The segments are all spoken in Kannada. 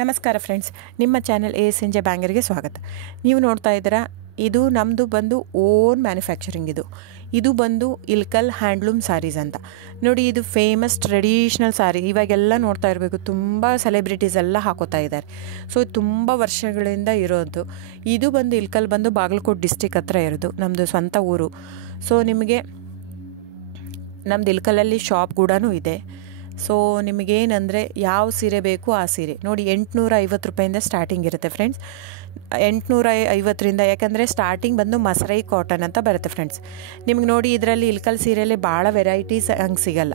ನಮಸ್ಕಾರ ಫ್ರೆಂಡ್ಸ್, ನಿಮ್ಮ channel A S N J ಬ್ಯಾಂಗರ್ಗೆ ಸ್ವಾಗತ. ನೀವು ನೋಡ್ತಾ ಇದ್ದೀರಾ, ಇದು ನಮ್ಮದು ಬಂದು ಓನ್ ಮ್ಯಾನುಫ್ಯಾಕ್ಚರಿಂಗ್. ಇದು ಬಂದು ಇಲ್ಕಲ್ ಹ್ಯಾಂಡ್ಲೂಮ್ ಸ್ಯಾರೀಸ್ ಅಂತ ನೋಡಿ. ಇದು ಫೇಮಸ್ ಟ್ರೆಡಿಷ್ನಲ್ ಸ್ಯಾರಿ. ಇವಾಗೆಲ್ಲ ನೋಡ್ತಾ ಇರಬೇಕು, ತುಂಬ ಸೆಲೆಬ್ರಿಟೀಸ್ ಎಲ್ಲ ಹಾಕೋತಾ ಇದ್ದಾರೆ. ಸೊ ತುಂಬ ವರ್ಷಗಳಿಂದ ಇರೋದು. ಇದು ಬಂದು ಇಲ್ಕಲ್ ಬಂದು ಬಾಗಲಕೋಟೆ ಡಿಸ್ಟಿಕ್ ಹತ್ರ ಇರೋದು, ನಮ್ಮದು ಸ್ವಂತ ಊರು. ಸೊ ನಿಮಗೆ ನಮ್ಮದು ಇಲ್ಕಲಲ್ಲಿ ಶಾಪ್ ಕೂಡ ಇದೆ. ಸೊ ನಿಮಗೇನಂದರೆ ಯಾವ ಸೀರೆ ಬೇಕು ಆ ಸೀರೆ ನೋಡಿ, 850 ರೂಪಾಯಿಂದ ಸ್ಟಾರ್ಟಿಂಗ್ ಇರುತ್ತೆ ಫ್ರೆಂಡ್ಸ್. 850ರಿಂದ, ಯಾಕಂದರೆ ಸ್ಟಾರ್ಟಿಂಗ್ ಬಂದು ಮಸರೈ ಕಾಟನ್ ಅಂತ ಬರುತ್ತೆ ಫ್ರೆಂಡ್ಸ್. ನಿಮ್ಗೆ ನೋಡಿ, ಇದರಲ್ಲಿ ಇಲ್ಕಲ್ ಸೀರೆಯಲ್ಲಿ ಭಾಳ ವೆರೈಟೀಸ್ ಹಂಗೆ ಸಿಗಲ್ಲ.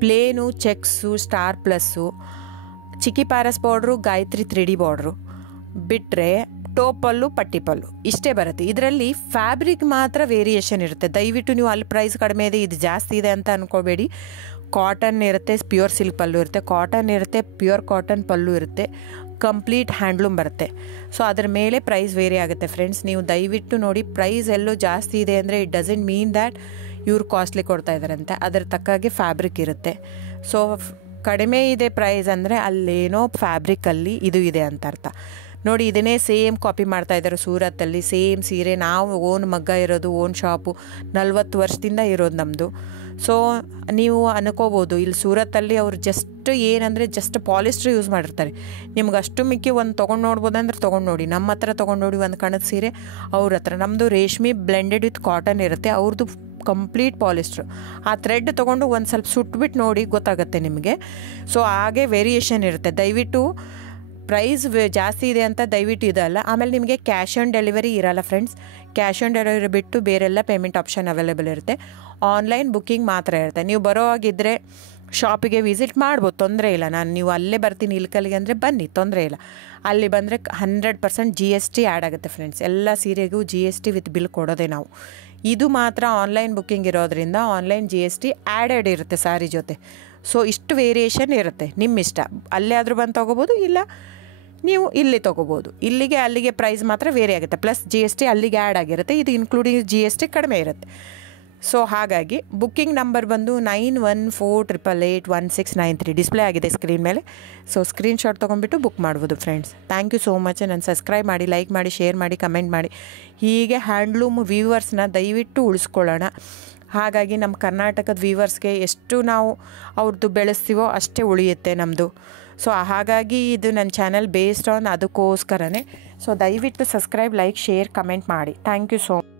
ಪ್ಲೇನು, ಚೆಕ್ಸು, ಸ್ಟಾರ್ ಪ್ಲಸ್ಸು, ಚಿಕ್ಕಿ ಪ್ಯಾರಸ್ ಬಾರ್ಡ್ರು, ಗಾಯತ್ರಿ 3D ಬಾರ್ಡ್ರು ಬಿಟ್ಟರೆ ಟೋಪಲ್ಲು, ಪಟ್ಟಿ ಪಲ್ಲು ಇಷ್ಟೇ ಬರುತ್ತೆ. ಇದರಲ್ಲಿ ಫ್ಯಾಬ್ರಿಕ್ ಮಾತ್ರ ವೇರಿಯೇಷನ್ ಇರುತ್ತೆ. ದಯವಿಟ್ಟು ನೀವು ಅಲ್ಲಿ ಪ್ರೈಸ್ ಕಡಿಮೆ ಇದೆ, ಇದು ಜಾಸ್ತಿ ಇದೆ ಅಂತ ಅಂದ್ಕೋಬೇಡಿ. ಕಾಟನ್ ಇರುತ್ತೆ, ಪ್ಯೂರ್ ಸಿಲ್ಕ್ ಪಲ್ಲು ಇರುತ್ತೆ, ಕಾಟನ್ ಇರುತ್ತೆ, ಪ್ಯೂರ್ ಕಾಟನ್ ಪಲ್ಲು ಇರುತ್ತೆ, ಕಂಪ್ಲೀಟ್ ಹ್ಯಾಂಡ್ಲೂಮ್ ಬರುತ್ತೆ. ಸೊ ಅದ್ರ ಮೇಲೆ ಪ್ರೈಸ್ ವೇರಿ ಆಗುತ್ತೆ ಫ್ರೆಂಡ್ಸ್. ನೀವು ದಯವಿಟ್ಟು ನೋಡಿ, ಪ್ರೈಸ್ ಎಲ್ಲೂ ಜಾಸ್ತಿ ಇದೆ ಅಂದರೆ ಇಟ್ ಡಸಂಟ್ ಮೀನ್ ದ್ಯಾಟ್ ಇವ್ರು ಕಾಸ್ಟ್ಲಿ ಕೊಡ್ತಾ ಇದ್ದಾರಂತೆ. ಅದರ ತಕ್ಕಾಗೆ ಫ್ಯಾಬ್ರಿಕ್ ಇರುತ್ತೆ. ಸೊ ಕಡಿಮೆ ಇದೆ ಪ್ರೈಸ್ ಅಂದರೆ ಅಲ್ಲೇನೋ ಫ್ಯಾಬ್ರಿಕಲ್ಲಿ ಇದು ಇದೆ ಅಂತ ಅರ್ಥ. ನೋಡಿ, ಇದನ್ನೇ ಸೇಮ್ ಕಾಪಿ ಮಾಡ್ತಾ ಇದ್ದಾರೆ ಸೂರತ್ತಲ್ಲಿ. ಸೇಮ್ ಸೀರೆ ನಾವು ಓನ್ ಮಗ್ಗ ಇರೋದು, ಓನ್ ಶಾಪು 40 ವರ್ಷದಿಂದ ಇರೋದು ನಮ್ಮದು. ಸೊ ನೀವು ಅನ್ಕೋಬೋದು, ಇಲ್ಲಿ ಸೂರತ್ತಲ್ಲಿ ಅವ್ರು ಜಸ್ಟ್ ಏನಂದರೆ ಜಸ್ಟ್ ಪಾಲಿಸ್ಟ್ರ್ ಯೂಸ್ ಮಾಡಿರ್ತಾರೆ. ನಿಮ್ಗೆ ಅಷ್ಟು ಮಿಕ್ಕಿ ಒಂದು ತೊಗೊಂಡು ನೋಡ್ಬೋದಂದ್ರೆ ತೊಗೊಂಡು ನೋಡಿ. ನಮ್ಮ ಹತ್ರ ತೊಗೊಂಡು ನೋಡಿ ಒಂದು ಕಣದ ಸೀರೆ, ಅವ್ರ ಹತ್ರ ನಮ್ಮದು ರೇಷ್ಮೆ ಬ್ಲೆಂಡೆಡ್ ವಿತ್ ಕಾಟನ್ ಇರುತ್ತೆ, ಅವ್ರದ್ದು ಕಂಪ್ಲೀಟ್ ಪಾಲಿಸ್ಟ್ರು. ಆ ಥ್ರೆಡ್ ತೊಗೊಂಡು ಒಂದು ಸ್ವಲ್ಪ ಸುಟ್ಬಿಟ್ಟು ನೋಡಿ, ಗೊತ್ತಾಗುತ್ತೆ ನಿಮಗೆ. ಸೊ ಹಾಗೆ ವೇರಿಯೇಷನ್ ಇರುತ್ತೆ. ದಯವಿಟ್ಟು ಪ್ರೈಸ್ ಜಾಸ್ತಿ ಇದೆ ಅಂತ ದಯವಿಟ್ಟು ಇದಲ್ಲ. ಆಮೇಲೆ ನಿಮಗೆ ಕ್ಯಾಶ್ ಆನ್ ಡೆಲಿವರಿ ಇರಲ್ಲ ಫ್ರೆಂಡ್ಸ್. ಕ್ಯಾಶ್ ಆನ್ ಡೆಲಿವರಿ ಬಿಟ್ಟು ಬೇರೆಲ್ಲ ಪೇಮೆಂಟ್ ಆಪ್ಷನ್ ಅವೈಲೇಬಲ್ ಇರುತ್ತೆ. ಆನ್ಲೈನ್ ಬುಕ್ಕಿಂಗ್ ಮಾತ್ರ ಇರುತ್ತೆ. ನೀವು ಬರೋ ಹಾಗಿದ್ದರೆ ಶಾಪಿಗೆ ವಿಸಿಟ್ ಮಾಡ್ಬೋದು, ತೊಂದರೆ ಇಲ್ಲ. ನೀವು ಅಲ್ಲೇ ಬರ್ತೀನಿ ಇಲ್ಕಲ್ಗೆ ಅಂದರೆ ಬನ್ನಿ, ತೊಂದರೆ ಇಲ್ಲ. ಅಲ್ಲಿ ಬಂದರೆ 100% GST ಆ್ಯಡ್ ಆಗುತ್ತೆ ಫ್ರೆಂಡ್ಸ್. ಎಲ್ಲ ಸೀರೆಗೂ GST ವಿತ್ ಬಿಲ್ ಕೊಡೋದೆ ನಾವು. ಇದು ಮಾತ್ರ ಆನ್ಲೈನ್ ಬುಕ್ಕಿಂಗ್ ಇರೋದ್ರಿಂದ ಆನ್ಲೈನ್ GST ಆ್ಯಡೆಡ್ ಇರುತ್ತೆ ಸ್ಯಾರಿ ಜೊತೆ. ಸೊ ಇಷ್ಟು ವೇರಿಯೇಷನ್ ಇರುತ್ತೆ, ನಿಮ್ಮ ಇಷ್ಟ. ಅಲ್ಲೇ ಆದರೂ ಬಂದು ತೊಗೋಬೋದು, ಇಲ್ಲ ನೀವು ಇಲ್ಲಿ ತೊಗೋಬೋದು. ಇಲ್ಲಿಗೆ ಅಲ್ಲಿಗೆ ಪ್ರೈಸ್ ಮಾತ್ರ ವೇರಿ ಆಗುತ್ತೆ. ಪ್ಲಸ್ GST ಅಲ್ಲಿಗೆ ಆ್ಯಡ್ ಆಗಿರುತ್ತೆ. ಇದು ಇನ್ಕ್ಲೂಡಿಂಗ್ GST ಕಡಿಮೆ ಇರುತ್ತೆ. ಸೊ ಹಾಗಾಗಿ ಬುಕ್ಕಿಂಗ್ ನಂಬರ್ ಬಂದು 9148881693 ಡಿಸ್ಪ್ಲೇ ಆಗಿದೆ ಸ್ಕ್ರೀನ್ ಮೇಲೆ. ಸೊ ಸ್ಕ್ರೀನ್ಶಾಟ್ ತೊಗೊಂಡ್ಬಿಟ್ಟು ಬುಕ್ ಮಾಡ್ಬೋದು friends. Thank you so much. ನಾನು ಸಬ್ಸ್ಕ್ರೈಬ್ ಮಾಡಿ, ಲೈಕ್ ಮಾಡಿ, ಶೇರ್ ಮಾಡಿ, ಕಮೆಂಟ್ ಮಾಡಿ. ಹೀಗೆ ಹ್ಯಾಂಡ್ಲೂಮ್ ವ್ಯೂವರ್ಸ್ನ ದಯವಿಟ್ಟು ಉಳಿಸ್ಕೊಳ್ಳೋಣ. ಹಾಗಾಗಿ ನಮ್ಮ ಕರ್ನಾಟಕದ ವ್ಯೂವರ್ಸ್ಗೆ ಎಷ್ಟು ನಾವು ಅವ್ರದ್ದು ಬೆಳೆಸ್ತೀವೋ ಅಷ್ಟೇ ಉಳಿಯುತ್ತೆ ನಮ್ಮದು. ಸೊ ಹಾಗಾಗಿ ಇದು ನನ್ನ ಚಾನಲ್ ಬೇಸ್ಡ್ ಆನ್ ಅದಕ್ಕೋಸ್ಕರನೇ. ಸೊ ದಯವಿಟ್ಟು ಸಬ್ಸ್ಕ್ರೈಬ್, ಲೈಕ್, ಶೇರ್, ಕಮೆಂಟ್ ಮಾಡಿ. Thank you so much.